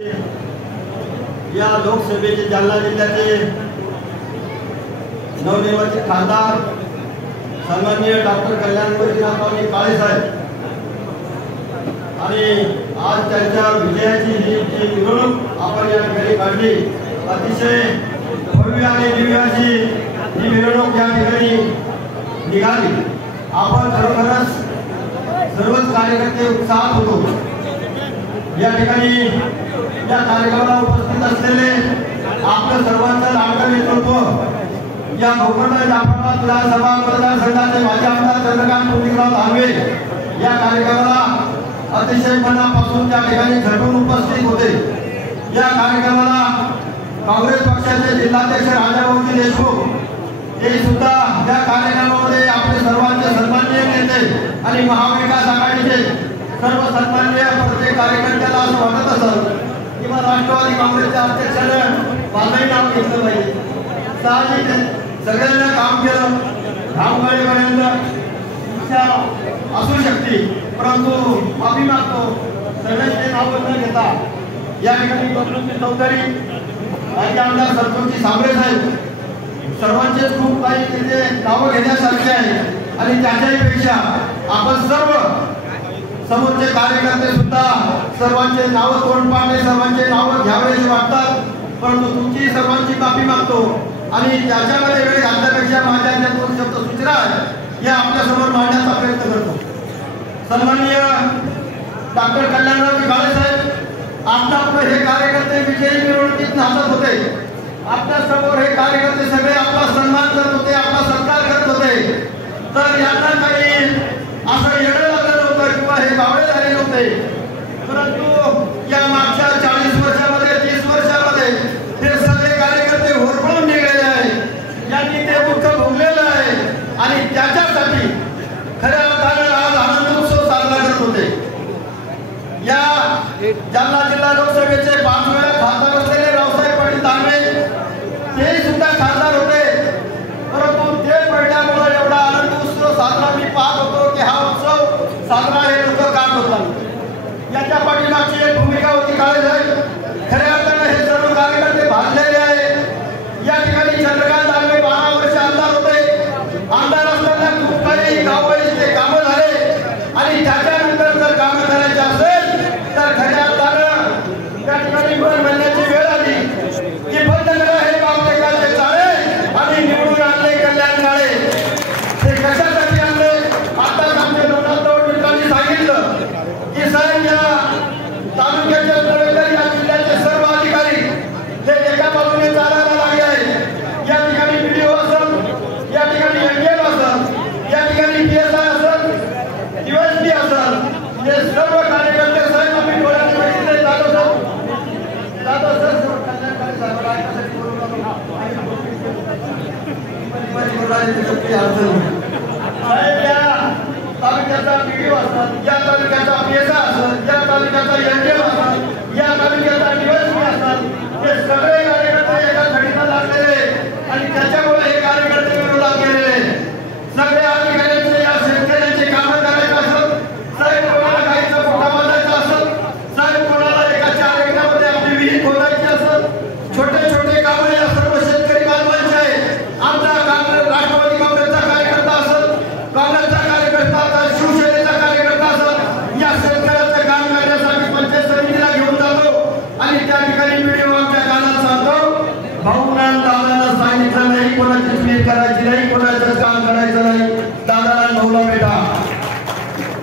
या लोकसभेचे जालना जिल्ह्याचे नवनिर्वाचित खासदार सन्माननीय डॉक्टर कल्याण वैजनाथराव काळे साहेब आणि आज त्यांच्या विजयाची जी मिरवणूक आपण या ठिकाणी काढली, अतिशय भव्य आणि दिव्य अशी ही मिरवणूक या ठिकाणी निघाली। आपण खरोखरच सर्वच कार्यकर्ते उत्साहात होतो। या ठिकाणी या कार्यक्रमाला उपस्थित असलेले आपल्या सर्वांचं लाडकं नेतृत्व या भोकरदन जाफराबाद विधानसभा मतदारसंघाचे माजी आमदार चंद्रकांत पुंडलिकराव धानवे या कार्यक्रमाला अतिशय मनापासून त्या ठिकाणी झटून उपस्थित होते। या कार्यक्रमाला काँग्रेस पक्षाचे जिल्हाध्यक्ष राजाभाऊजी देशमुख हे सुद्धा या कार्यक्रमामध्ये आपले सर्वांचे सन्माननीय नेते आणि महाविकास आघाडीचे सर्व सन्माननीय प्रत्येक कार्यकर्त्याला असं वाटत असत किंवा राष्ट्रवादी काँग्रेसच्या अध्यक्षानं माझंही नाव घेतलं पाहिजे। साहजिक सगळ्यांना काम केलं, धामगळेपर्यंत इच्छा असू शकते, परंतु माफी मागतो सगळ्यांचे नाव न घेता या ठिकाणी बबलूजी चौधरी माजी आमदार सरपंच सांबरे साहेब सर्वांचेच खूप काही तिथे नावं घेण्यासारखे आहे आणि त्याच्याही पेक्षा आपण सर्व समोरचे कार्यकर्ते सुद्धा सर्वांचे नावं तोंडपाडे सर्वांचे नावं घ्यावेसे वाटतात, परंतु तुमची सर्वांची माफी मागतो आणि त्याच्यामध्ये वेळ घालण्यापेक्षा माझ्या ज्या दोन शब्द सूचना आहेत या आपल्या समोर मांडण्याचा प्रयत्न करतो। सन्माननीय डॉक्टर कल्याणराव काळे साहेब, आपलं हे कार्यकर्ते विजयी मिरवणुकीत नाचत होते, आपल्या समोर हे कार्यकर्ते सगळे आपला सन्मान करत होते, आपला सत्कार करत होते, तर यांना काही असं येणं लागलं नव्हतं किंवा हे गावळे झाले नव्हते, परंतु या मागच्या 40 वर्षामध्ये 30 वर्षामध्ये हे सगळे कार्यकर्ते होरपळून निघालेले आहेत। यांनी ते दुःख भोगलेलं आहे आणि त्याच्यासाठी खऱ्या अर्थाने आज आनंद उत्सव साजरा करत होते। या जालना जिल्हा लोकसभेचे 5 वेळा खासदार असलेले रावसाहेब पाटील दानवे ते सुद्धा खासदार होते, परंतु ते पडल्यामुळे एवढा आनंद उत्सव साजरा मी पाहत होतो की हा उत्सव साजरा हे लोक काम होतात। याच्या पाठीमागची एक भूमिका होती काळे साहेब, खऱ्या अर्थाने हे सर्व कार्यकर्ते भाजलेले आहे। या ठिकाणी चंद्रकांत दानवे 12 वर्ष आमदार होते, आमदार असताना खूप काही गाववाईचे कामं झाले आणि त्याच्यानंतर जर कामं करायचे असेल तर खऱ्या अर्थानं त्या ठिकाणी बंद म्हणण्याची वेळ आली की बंद करा हे बापलेकाचे चाळे आणि निवडून आणले कल्याण काळे। हे कशासाठी आणले? आताच आमचे लोणावळा मित्रांनी सांगितलं की साहेब या तालुक्याच्या नव्हे या जिल्ह्याचे सर्व अधिकारी हे एका बाजूने चालायला लागले आहेत। या ठिकाणी व्हिडिओ असेल, या ठिकाणी एनडीएम असेल, या ठिकाणी पीएसआय असेल, डीएसपी असेल, हे सर्व कार्यकर्ते साहेब आम्ही डोळ्यात बघितले जातो सर कल्याणकारी साहेबांना ऐकण्यासाठी बोलून साहेब या तालुक्याचा व्हिडिओ असेल, या तालुक्याचा पीएसआय असेल, या तालुक्याचा एनडीएम असेल, या तालुक्याचा डीएसपी असेल, हे सगळे कार्यकर्ते एका घडीला लागलेले आणि त्याच्यामुळे हे कार्यकर्ते विरोधात गेलेले। सगळे अधिकाऱ्यांचे या शेतकऱ्यांचे कामं करायचं असेल, साहेब कोणाला गाईचा फोटा बांधायचा असेल, साहेब कोणाला एका 4 एकरामध्ये आपली विहीर खोदायची असेल, छोटे छोटे कामं या सर्व शेतकरी बांधवांचे आहे। आमचा राष्ट्रवादी काँग्रेसचा कार्यकर्ता असेल, काँग्रेसचा कार्यकर्ता असेल, शिवसेनेचा कार्यकर्ता असेल, या शेतकऱ्याचं काम करण्यासाठी पंचायत समितीला घेऊन जातो आणि त्या ठिकाणी व्हिडिओ आमच्या कानात सांगतो, भाऊंना दादांना सांगितलं नाही कोणाची स्पीड करायची नाही, कोणाचं काम करायचं नाही, दादाला भाऊला भेटा।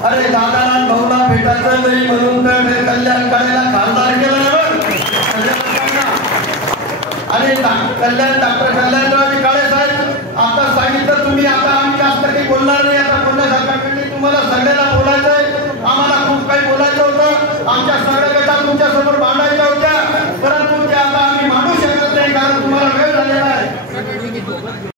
अरे दादाला भाऊला भेटायचं नाही म्हणून तर कल्याण काळेला खासदार केलं नाही आणि कल्याण डॉक्टर कल्याणराव काळे साहेब आता सांगितलं तुम्ही, आता आम्ही जास्त काही बोलणार नाही, आता बोलण्यासारखं तुम्हाला सगळ्यांना बोलायचंय।